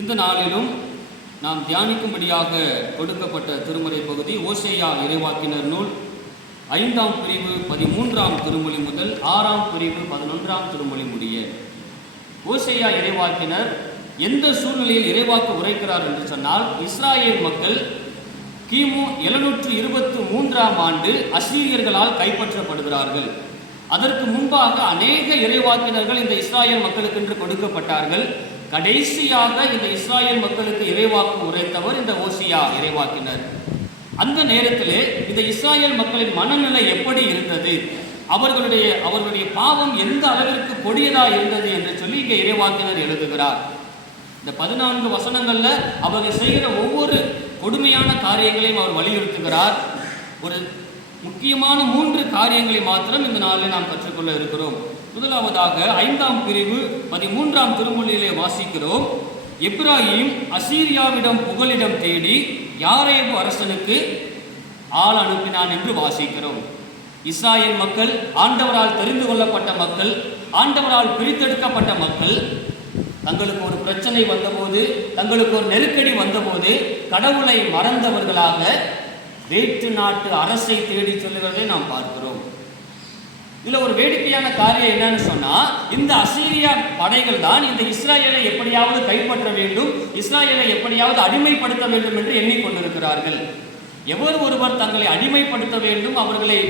இந்த நாளிலும் நாம் தியானிக்கும்படியாக கொடுக்கப்பட்ட திருமறை பகுதி ஓசையா இறைவாக்கினர் நூல் ஐந்தாம் பிரிவு பதிமூன்றாம் திருமொழி முதல் ஆறாம் பிரிவு பதினொன்றாம் திருமொழி முடிய. ஓசையா இறைவாக்கினர் எந்த சூழ்நிலையில் இறைவாக்கு உரைக்கிறார் என்று சொன்னால் இஸ்ராயேல் மக்கள் கிமு எழுநூற்று இருபத்தி மூன்றாம் ஆண்டு அசீரியர்களால் கைப்பற்றப்படுகிறார்கள். அதற்கு முன்பாக அநேக இறைவாக்கினர்கள் இந்த இஸ்ராயேல் மக்களுக்கென்று கொடுக்கப்பட்டார்கள். கடைசியாக இந்த இஸ்ராயல் மக்களுக்கு இறைவாக்கு உரைத்தவர் இந்த ஓசியா இறைவாக்கினர். அந்த நேரத்தில் இந்த இஸ்ராயேல் மக்களின் மனநிலை எப்படி இருந்தது? அவர்களுடைய அவர்களுடைய பாவம் எந்த அளவிற்கு கொடியதாக இருந்தது என்று சொல்லி இங்கே இறைவாக்கினர் எழுதுகிறார். இந்த பதினான்கு வசனங்களில் அவர்கள் செய்கிற ஒவ்வொரு கொடுமையான காரியங்களையும் அவர் வலியுறுத்துகிறார். ஒரு முக்கியமான மூன்று காரியங்களை மாத்திரம் இந்த நாளில் நாம் கற்றுக்கொள்ள இருக்கிறோம். முதலாவதாக ஐந்தாம் பிரிவு பதிமூன்றாம் திருமொழியிலே வாசிக்கிறோம். இப்ராஹிம் அசீரியாவிடம் புகலிடம் தேடி யாரேபு அரசனுக்கு ஆள் அனுப்பினான் என்று வாசிக்கிறோம். இஸ்ராயல் மக்கள் ஆண்டவரால் தெரிந்து கொள்ளப்பட்ட மக்கள் ஆண்டவரால் பிரித்தெடுக்கப்பட்ட மக்கள் தங்களுக்கு ஒரு பிரச்சனை வந்தபோது தங்களுக்கு ஒரு நெருக்கடி வந்தபோது கடவுளை மறந்தவர்களாக வேற்று நாட்டு அரசை தேடி சொல்லுகிறதை நாம் பார்க்கிறோம். இதுல ஒரு வேடிக்கையான காரியம் என்னன்னு சொன்னா இந்த அசீரியா படைகள் தான் இந்த இஸ்ராயலை எப்படியாவது கைப்பற்ற வேண்டும் இஸ்ராயலை எப்படியாவது அடிமைப்படுத்த வேண்டும் என்று எண்ணிக்கொண்டிருக்கிறார்கள். எவர் ஒருவர் தங்களை அடிமைப்படுத்த வேண்டும் அவர்களை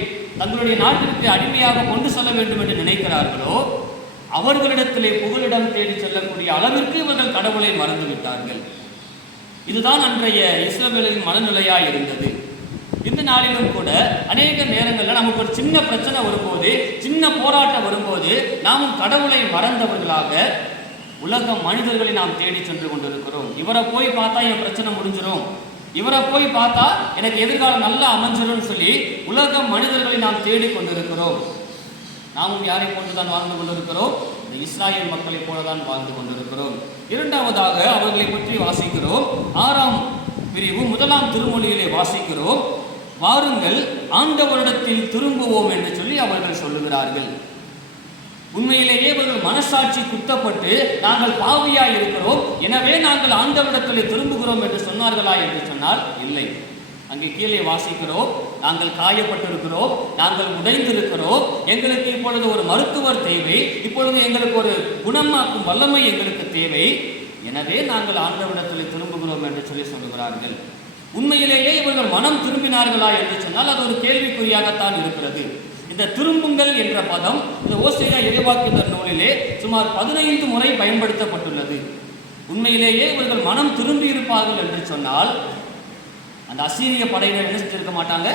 தங்களுடைய நாட்டிற்கு அடிமையாக கொண்டு செல்ல வேண்டும் என்று நினைக்கிறார்களோ அவர்களிடத்திலே புகலிடம் தேடி செல்லக்கூடிய அளவிற்கு இவர்கள் கடவுளை மறந்து விட்டார்கள் இதுதான் அன்றைய இஸ்ரவேலின் மனநிலையாய் இருந்தது. இந்த நாளிலும் கூட அநேக நேரங்களில் நமக்கு ஒரு சின்ன பிரச்சனை வரும்போது சின்ன போராட்டம் வரும்போது நாமும் கடவுளை மறந்தவர்களாக உலக மனிதர்களை நாம் தேடி சென்று கொண்டிருக்கிறோம். இவரை போய் பார்த்தா என் பிரச்சனை முடிஞ்சிடும் இவரை போய் பார்த்தா எனக்கு எதிர்காலம் நல்லா அமைஞ்சிரும்னு சொல்லி உலக மனிதர்களை நாம் தேடி கொண்டிருக்கிறோம். நாமும் யாரை போன்றுதான் வாழ்ந்து கொண்டிருக்கிறோம்? இந்த இஸ்ராயேல் மக்களைப் போலதான் வாழ்ந்து கொண்டிருக்கிறோம். இரண்டாவதாக அவர்களை பற்றி வாசிக்கிறோம். ஆறாம் பிரிவு முதலாம் திருமொழியிலே வாசிக்கிறோம். வாருங்கள் ஆண்டவரிடத்தில் திரும்புவோம் என்று சொல்லி அவர்கள் சொல்லுகிறார்கள். உண்மையிலேயே இவர்கள் மனசாட்சி குத்தப்பட்டு நாங்கள் பாவியாய் இருக்கிறோம் எனவே நாங்கள் ஆண்டவரிடத்தில் திரும்புகிறோம் என்று சொன்னார்களா என்று சொன்னால் இல்லை. அங்கே கீழே வாசிக்கிறோம் நாங்கள் காயப்பட்டிருக்கிறோம் நாங்கள் உடைந்திருக்கிறோம் எங்களுக்கு இப்பொழுது ஒரு மருத்துவர் தேவை இப்பொழுது எங்களுக்கு ஒரு குணமாக்கும் வல்லமை எங்களுக்கு தேவை எனவே நாங்கள் ஆண்டவரிடத்தில் திரும்புகிறோம் என்று சொல்லி சொல்லுகிறார்கள். உண்மையிலேயே இவர்கள் மனம் திரும்பினார்களா என்று சொன்னால் அது ஒரு கேள்விக்குறியாகத்தான் இருக்கிறது. இந்த திரும்புங்கள் என்ற பதம் இந்த ஓசையா இறைவாக்கின்ற நூலிலே சுமார் பதினைந்து முறை பயன்படுத்தப்பட்டுள்ளது. உண்மையிலேயே இவர்கள் மனம் திரும்பி இருப்பார்கள் என்று சொன்னால் அந்த அசீரிய படையினர் என்ன செஞ்சிருக்க மாட்டாங்க?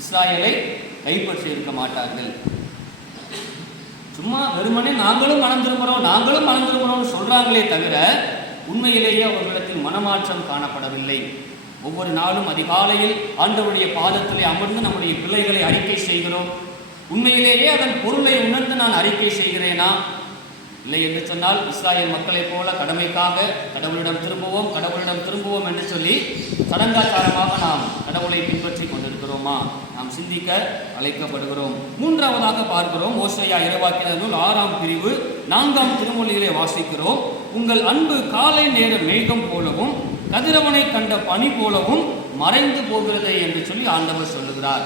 இஸ்ராயலை கைப்பற்றி இருக்க மாட்டார்கள். சும்மா வெறுமனே நாங்களும் மனம் திரும்புகிறோம் நாங்களும் மனம் திரும்புகிறோம்னு சொல்றாங்களே தவிர உண்மையிலேயே அவர்களிடத்தில் மனமாற்றம் காணப்படவில்லை. ஒவ்வொரு நாளும் அதிகாலையில் ஆண்டவருடைய பாதத்திலே அமர்ந்து நம்முடைய பிள்ளைகளை அறிக்கை செய்கிறோம். உண்மையிலேயே அதன் பொருளை உணர்ந்து நான் அறிக்கை செய்கிறேனா? இல்லை என்று சொன்னால் இஸ்ராயல் மக்களைப் போல கடமைக்காக கடவுளிடம் திரும்புவோம் கடவுளிடம் திரும்புவோம் என்று சொல்லி சடங்காச்சாரமாக நாம் கடவுளை பின்பற்றி கொண்டிருக்கிறோமா? நாம் சிந்திக்க அழைக்கப்படுகிறோம். மூன்றாவதாக பார்க்கிறோம் ஓசையா இரவாக்கின நூல் ஆறாம் பிரிவு நான்காம் திருமொழிகளை வாசிக்கிறோம் உங்கள் அன்பு காலை நேர மேகம் போலவும் கதிரவனை கண்ட பனி போலவும் மறைந்து போகிறதே என்று சொல்லி ஆண்டவர் சொல்லுகிறார்.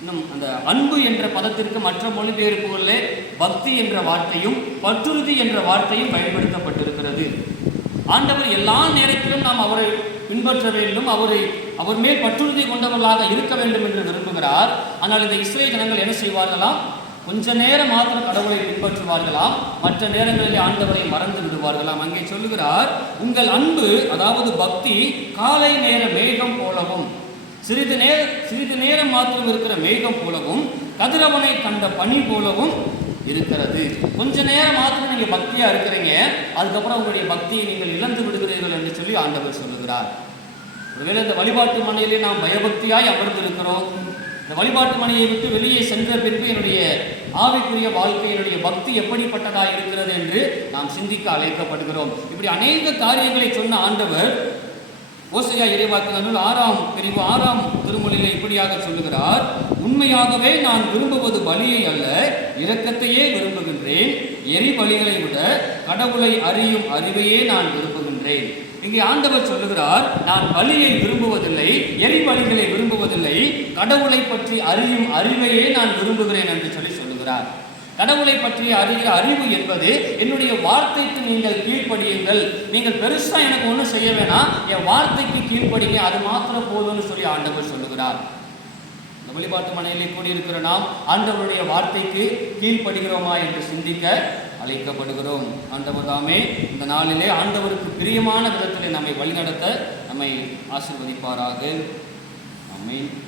இன்னும் அந்த அன்பு என்ற பதத்திற்கு மற்ற மொழிபெயர்ப்புகளிலே பக்தி என்ற வார்த்தையும் பற்றுறுதி என்ற வார்த்தையும் பயன்படுத்தப்பட்டிருக்கிறது. ஆண்டவர் எல்லா நேரத்திலும் நாம் அவரை பின்பற்ற வேண்டும் அவரை அவர் மேல் பற்றுறுதி கொண்டவர்களாக இருக்க வேண்டும் என்று விரும்புகிறார். ஆனால் இந்த இஸ்ரேல் ஜனங்கள் என்ன செய்வார்களாம்? கொஞ்ச நேரம் மாத்திரம் கடவுளை பின்பற்றுவார்களாம். மற்ற நேரங்களில் ஆண்டவரை மறந்து விடுவார்களாம். அங்கே சொல்லுகிறார் உங்கள் அன்பு அதாவது பக்தி காலை நேர மேகம் போலவும் சிறிது நேர சிறிது நேரம் மாத்திரம் இருக்கிற மேகம் போலவும் கதிரவனை கண்ட பனி போலவும் இருக்கிறது. கொஞ்ச நேரம் மாத்திரம் நீங்க பக்தியா இருக்கிறீங்க அதுக்கப்புறம் உங்களுடைய பக்தியை நீங்கள் இழந்து விடுகிறீர்கள் என்று சொல்லி ஆண்டவர் சொல்லுகிறார். ஒருவேளை இந்த வழிபாட்டு மனையிலே நாம் பயபக்தியாய் அமர்ந்திருக்கிறோம். இந்த வழிபாட்டு மனையை விட்டு வெளியே சென்ற பின்பு என்னுடைய ஆவிக்குரிய வாழ்க்கை என்னுடைய பக்தி எப்படிப்பட்டதாக இருக்கிறது என்று நாம் சிந்திக்க அழைக்கப்படுகிறோம். இப்படி அநேக காரியங்களை சொன்ன ஆண்டவர் ஓசையா இறைவாக்குதல் ஆறாம் பிரிவு ஆறாம் திருமொழியில் இப்படியாக சொல்லுகிறார் உண்மையாகவே நான் விரும்புவது பலியை அல்ல இரக்கத்தையே விரும்புகின்றேன். எரி பலிகளை விட கடவுளை அறியும் அறிவையே நான் விரும்புகின்றேன். இங்கே ஆண்டவர் சொல்லுகிறார் நான் பலியை விரும்புவதில்லை எரிபலிகளை விரும்புவதில்லை கடவுளை பற்றி அறியும் அறிவையே நான் விரும்புகிறேன் என்று சொல்லி சொல்லுகிறார். கடவுளை பற்றி அறிகிற அறிவு என்பது என்னுடைய வார்த்தைக்கு நீங்கள் கீழ்ப்படியுங்கள். நீங்கள் பெருசா எனக்கு ஒன்றும் செய்ய வேணாம். என் வார்த்தைக்கு கீழ்ப்படிங்க அது மாத்திரம் போதும்னு சொல்லி ஆண்டவர் சொல்லுகிறார். இந்த வழிபாட்டு மனையிலே கூடியிருக்கிற நாம் ஆண்டவருடைய வார்த்தைக்கு கீழ்ப்படுகிறோமா என்று சிந்திக்க அழைக்கப்படுகிறோம். ஆண்டவர் தாமே இந்த நாளிலே ஆண்டவருக்கு பிரியமான விதத்திலே நம்மை வழிநடத்த நம்மை ஆசீர்வதிப்பாராக. ஆமென்.